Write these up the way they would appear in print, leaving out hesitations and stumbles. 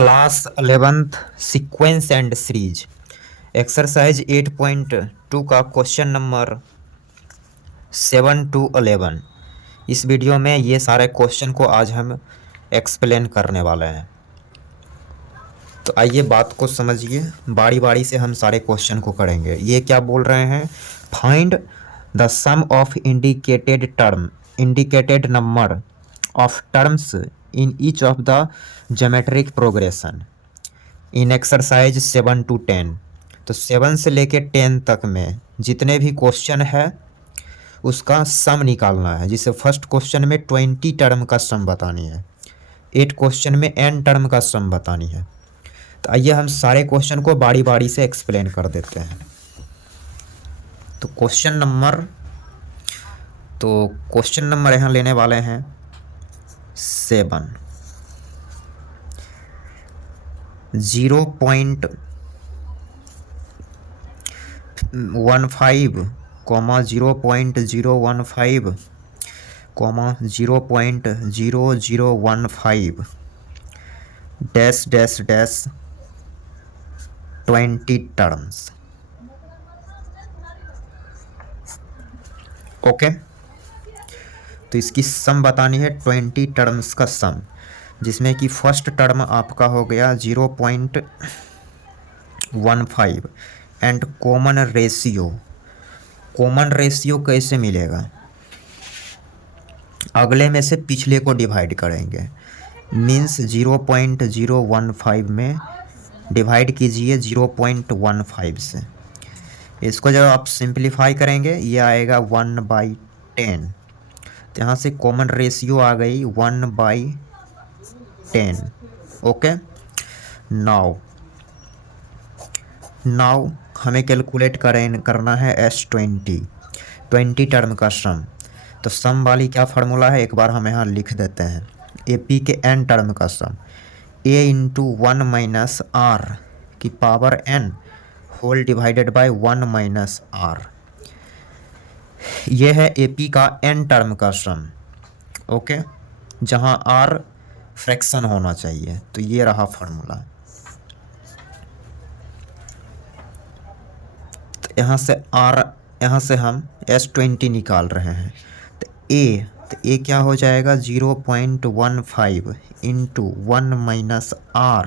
Class 11th sequence and series exercise 8.2 का question number 7 to 11। इस video में ये सारे क्वेश्चन को आज हम एक्सप्लेन करने वाले हैं। तो आइए बात को समझिए, बारी बारी से हम सारे क्वेश्चन को करेंगे। ये क्या बोल रहे हैं? Find the sum of indicated number of terms in each of the geometric progression in exercise 7 to 10। तो 7 से लेके 10 तक में जितने भी क्वेश्चन है उसका सम निकालना है। जिसे फर्स्ट क्वेश्चन में 20 टर्म का सम बतानी है, 8 क्वेश्चन में n टर्म का सम बतानी है। तो आइए हम सारे क्वेश्चन को बारी बारी से एक्सप्लेन कर देते हैं। तो क्वेश्चन नंबर यहाँ लेने वाले हैं 7। 0.15, 0.015, 0.0015 dash dash dash 20 terms. Okay, तो इसकी सम बतानी है 20 टर्म्स का सम, जिसमें कि फर्स्ट टर्म आपका हो गया 0.15 एंड कॉमन रेशियो कैसे मिलेगा? अगले में से पिछले को डिवाइड करेंगे। मीन्स 0.015 में डिवाइड कीजिए 0.15 से। इसको जब आप सिंप्लीफाई करेंगे ये आएगा 1/10। तो यहाँ से कॉमन रेशियो आ गई 1/10। ओके, नाउ हमें कैलकुलेट करना है S20 टर्म का सम। तो सम वाली क्या फार्मूला है एक बार हम यहाँ लिख देते हैं। AP के n टर्म का sum A into 1 minus R की power n whole divided by 1 minus R। ये है AP का n टर्म का सम। ओके, जहाँ R फ्रैक्शन होना चाहिए। तो ये रहा फार्मूला। तो यहाँ से हम S20 निकाल रहे हैं। तो A क्या हो जाएगा? 0.15 इंटू 1 माइनस R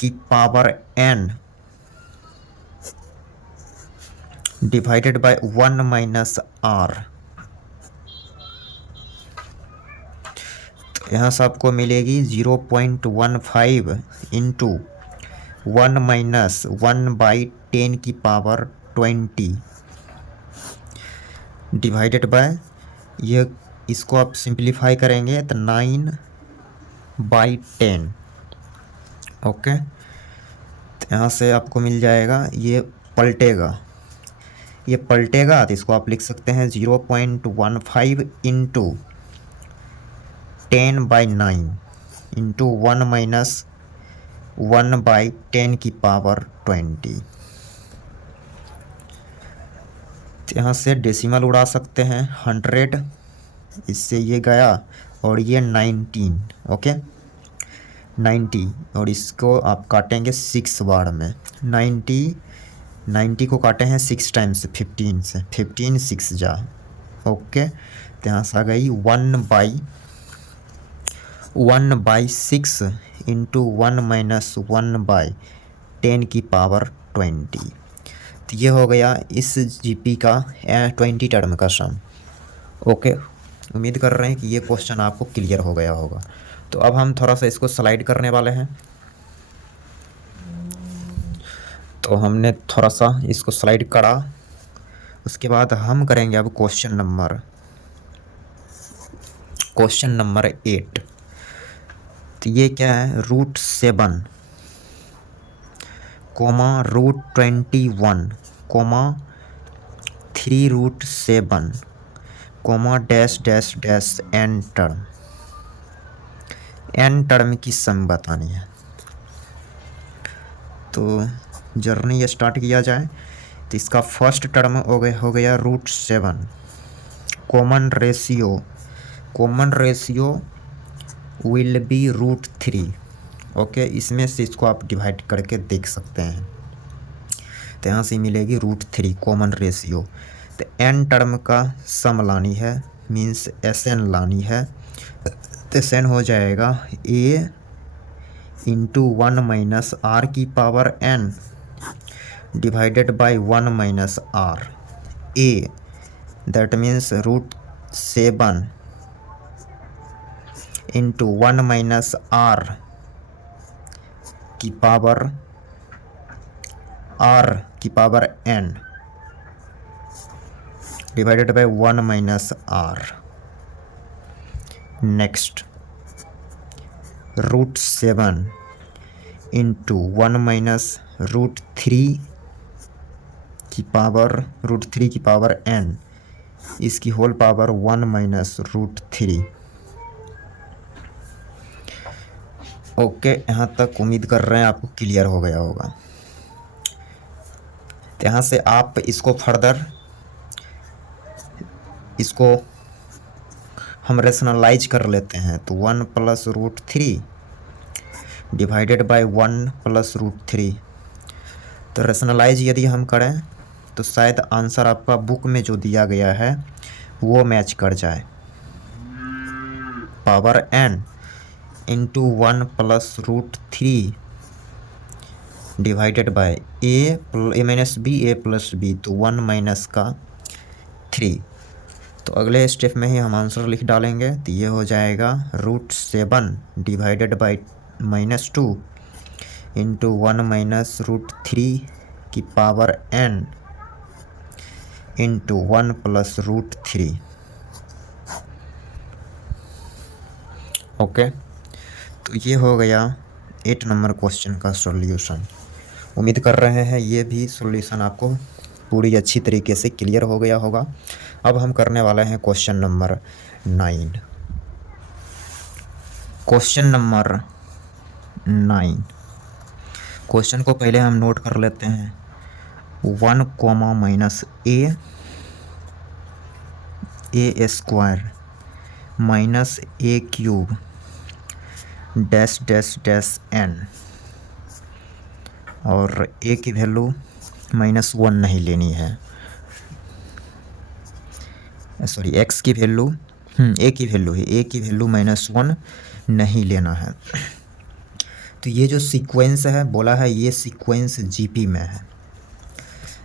की power n divided by 1 minus R। तो यहाँ से आपको मिलेगी 0.15 इंटू 1 माइनस 1/10 की पावर 20 डिवाइडेड बाय ये, इसको आप सिंप्लीफाई करेंगे तो 9/10। ओके, तो यहाँ से आपको मिल जाएगा, ये पलटेगा तो इसको आप लिख सकते हैं 0.15 इंटू 10/9 इंटू 1 माइनस 1/10 की पावर 20। यहाँ से डेसिमल उड़ा सकते हैं 100, इससे ये गया और ये 19। ओके, 90 और इसको आप काटेंगे 6 बार में। 90 को काटे हैं 6 टाइम्स 15 से, 15 6 जा। ओके, तो यहाँ से आ गई 1/6 इंटू 1 माइनस 1/10 की पावर 20। तो ये हो गया इस GP का 20 टर्म का सम। ओके, उम्मीद कर रहे हैं कि ये क्वेश्चन आपको क्लियर हो गया होगा। तो अब हम थोड़ा सा इसको स्लाइड करने वाले हैं। तो हमने थोड़ा सा इसको स्लाइड करा, उसके बाद हम करेंगे अब क्वेश्चन नंबर 8। तो ये क्या है? √7, √21, 3√7, dash dash dash n term की सम बतानी है। तो जर्नी स्टार्ट किया जाए। तो इसका फर्स्ट टर्म हो गया √7। Common ratio will be √3। Okay, इसमें से इसको आप डिवाइड करके देख सकते हैं। तो यहाँ से मिलेगी √3 कॉमन रेशियो। तो एन टर्म का सम लानी है, मीन्स एस एन लानी है। तो एस एन हो जाएगा ए इंटू 1 माइनस आर की power n divided by 1 minus r a, that means √7 into 1 minus r की power n divided by 1 minus r. Next √7 into 1 minus √3 की पावर एन, इसकी whole power 1 minus √3। Okay, यहाँ तक उम्मीद कर रहे हैं आपको क्लियर हो गया होगा। तो यहाँ से आप इसको फर्दर हम रेशनलाइज कर लेते हैं। तो 1 प्लस √3 डिवाइडेड बाई 1 प्लस √3। तो रेशनलाइज यदि हम करें तो शायद आंसर आपका बुक में जो दिया गया है वो मैच कर जाए। Power n into 1 plus √3 divided by a minus b, a plus b, तो 1 माइनस का 3। तो अगले स्टेप में ही हम आंसर लिख डालेंगे। तो ये हो जाएगा √7 डिवाइडेड बाई -2 इंटू 1 माइनस √3 की power n into 1 plus √3। Okay, तो ये हो गया 8 नंबर क्वेश्चन का सॉल्यूशन। उम्मीद कर रहे हैं ये भी सॉल्यूशन आपको पूरी अच्छी तरीके से क्लियर हो गया होगा। अब हम करने वाले हैं question number 9। Question number 9, question को पहले हम नोट कर लेते हैं। 1 comma minus a square minus a cube dash dash dash n, और ए की वैल्यू -1 नहीं लेनी है, सॉरी एक्स की वैल्यू ए की वैल्यू है, ए की वैल्यू -1 नहीं लेना है। तो ये जो सीक्वेंस है बोला है, ये सीक्वेंस जीपी में है,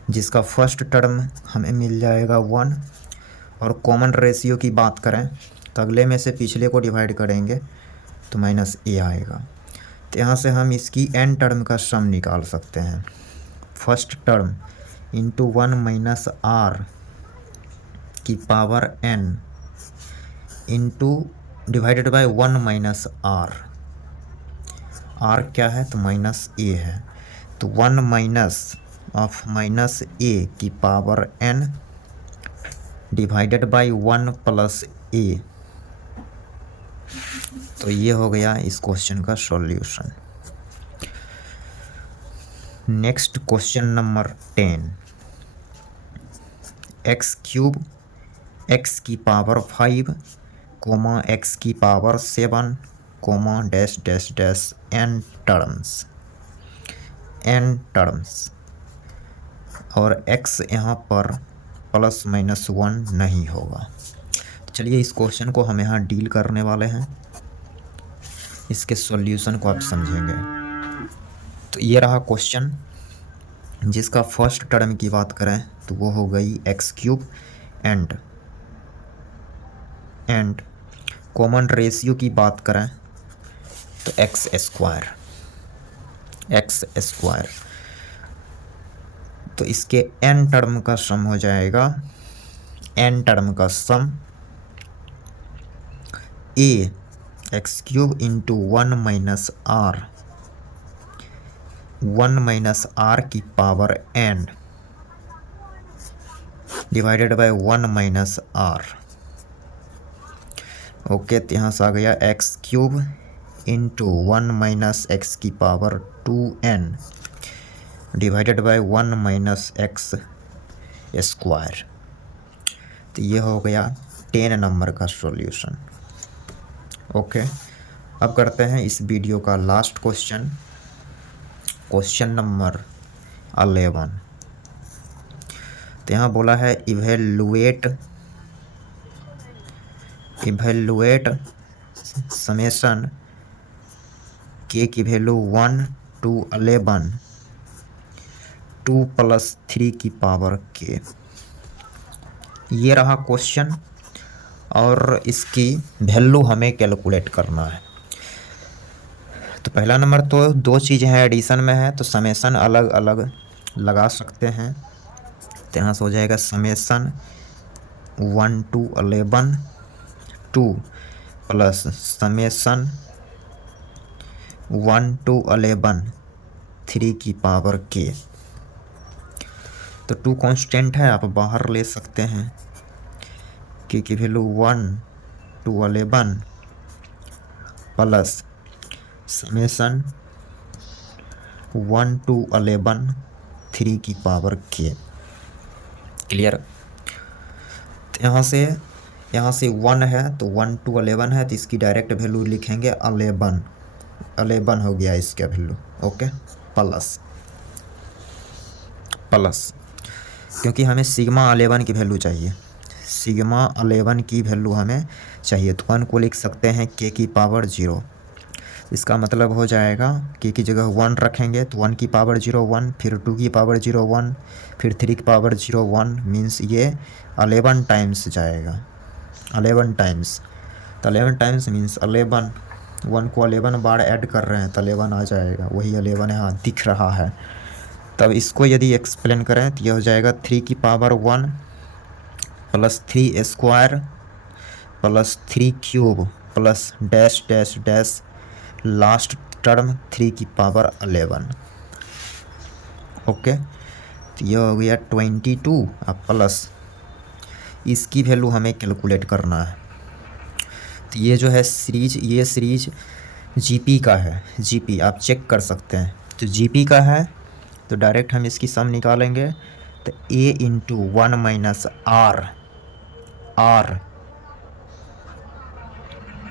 जिसका फर्स्ट टर्म हमें मिल जाएगा 1, और कॉमन रेशियो की बात करें तो अगले में से पिछले को डिवाइड करेंगे तो -a आएगा। तो यहाँ से हम इसकी n टर्म का सम निकाल सकते हैं। First term into 1 minus r की power n into divided by 1 minus r. R क्या है तो -a है, तो 1 माइनस ऑफ -a की power n divided by 1 plus a। तो ये हो गया इस क्वेश्चन का solution. Next question number 10, x³ x की पावर 5 कोमा x की power 7 comma dash dash dash n terms, और x यहाँ पर +-1 नहीं होगा। चलिए इस क्वेश्चन को हम यहाँ डील करने वाले हैं, इसके सॉल्यूशन को आप समझेंगे। तो ये रहा क्वेश्चन, जिसका फर्स्ट टर्म की बात करें तो वो हो गई x³ एंड कॉमन रेशियो की बात करें तो x स्क्वायर। तो इसके n टर्म का सम हो जाएगा, n टर्म का sum a x³ into 1 minus r की power n divided by 1 minus r. Okay, तो यहाँ से आ गया x³ इंटू 1 माइनस x की power 2n divided by 1 minus x square. तो ये हो गया 10 नंबर का सॉल्यूशन। ओके, अब करते हैं इस वीडियो का लास्ट क्वेश्चन, क्वेश्चन नंबर 11। तो यहाँ बोला है इवेलुएट समेशन के की वैल्यू 1 to 11 2 + 3 की पावर के। ये रहा क्वेश्चन और इसकी वैल्यू हमें कैलकुलेट करना है। तो पहला नंबर तो दो चीज़ें हैं एडिशन में है, तो समेशन अलग अलग लगा सकते हैं। तो यहाँ से हो जाएगा summation 1 to 11 2 plus summation 1 to 11 3 की पावर के। तो 2 कांस्टेंट है, आप बाहर ले सकते हैं। के की value 1 to 11 plus summation 1 to 11 3 की पावर के। क्लियर। यहाँ से 1 है तो 1 to 11 है, तो इसकी डायरेक्ट वैल्यू लिखेंगे 11 हो गया इसका वैल्यू। ओके, प्लस क्योंकि हमें सिग्मा 11 की वैल्यू चाहिए, सिग्मा 11 की वैल्यू हमें चाहिए, तो 1 को लिख सकते हैं के की पावर 0। इसका मतलब हो जाएगा के की जगह 1 रखेंगे तो 1 की पावर 0 1, फिर 2 की पावर 0 1, फिर 3 की पावर 0 1, मीन्स ये 11 टाइम्स जाएगा, 11 टाइम्स। तो 11 टाइम्स मीन्स 11, 1 को 11 बार ऐड कर रहे हैं तो 11 आ जाएगा, वही 11 यहाँ दिख रहा है। तब इसको यदि एक्सप्लेन करें तो यह हो जाएगा 3 की power 1 plus 3 square plus 3 cube plus dash dash dash last term 3 की पावर 11। ओके, तो यह हो गया 22 प्लस इसकी वैल्यू हमें कैलकुलेट करना है। तो ये जो है सीरीज, ये सीरीज जीपी का है, जीपी आप चेक कर सकते हैं। तो जीपी का है तो डायरेक्ट हम इसकी सम निकालेंगे, तो a into 1 minus r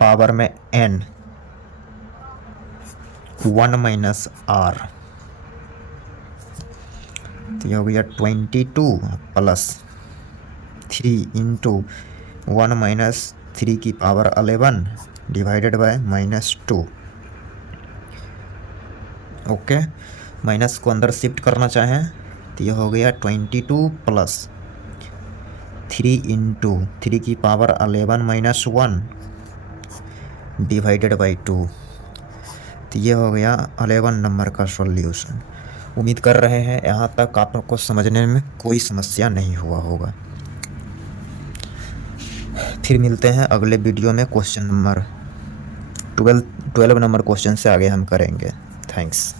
power में n 1 माइनस आर, तो ये हो गया 22 प्लस 3 इंटू 1 माइनस 3 की power 11 divided by -2। Okay, minus को अंदर शिफ्ट करना चाहें तो यह हो गया 22 प्लस 3 इंटू 3 की पावर 11 माइनस 1 डिवाइडेड बाई 2। तो ये हो गया 11 नंबर का सॉल्यूशन। उम्मीद कर रहे हैं यहाँ तक आपको समझने में कोई समस्या नहीं हुआ होगा। फिर मिलते हैं अगले वीडियो में, क्वेश्चन नंबर 12 नंबर क्वेश्चन से आगे हम करेंगे। थैंक्स।